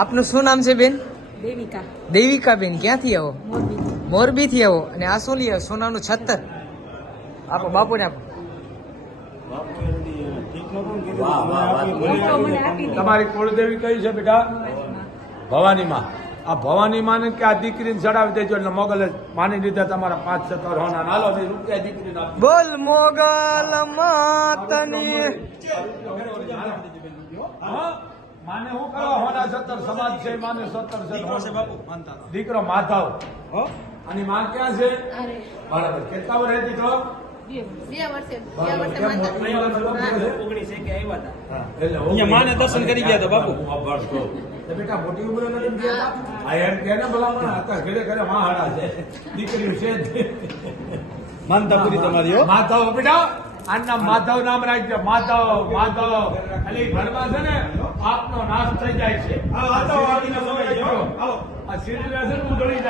આપનું શું નામ છે બેન? દેવિકા. દેવિકા બેન ક્યાંથી આવો? મોરબી મોરબી થી આવો. અને આ શું લઈ આવો સોનાનું છત્તર? આપો બાપુને આપો. તમારી કુળદેવી કઈ છે બેટા? ભવાની માં આ ભવાની માને કે આ દીકરીને ચડાવી દેજો એટલે મોગલે માની લીધા તમારા પાંચ સત્તર હોના. નાલો રૂપિયા દીકરીને બોલ મોગલ માતની. માને હું કરો? હોના સત્તર સમાજ છે માને સત્તર છે. દીકરો માધવ. અને માં ક્યાં છે? બરાબર કેટલા વર્ષ દીકરો? બે બે વર્ષે બે બરાબર. વર્ષે કેમ માતા મોકલી આવ્યા છો? હા. એટલે અહીંયા માને દર્શન કરી ગયા હતા બાપુ. હું બેટા મોટી ઉંમરે નથી ગયા આ એમ કે ને ભલામણ હતા ઘરે ઘરે માહાડા છે. દીકરીઓ છે માનતા પૂરી તમારી હો બેટા. આનું માધવ નામ રાખજો. માધવ માધવ. એટલે ઈ ઘરમાં છે ને આપનો નાશ થઈ જાય છે. આ સિરિયલ છે ને ઉધળી જાય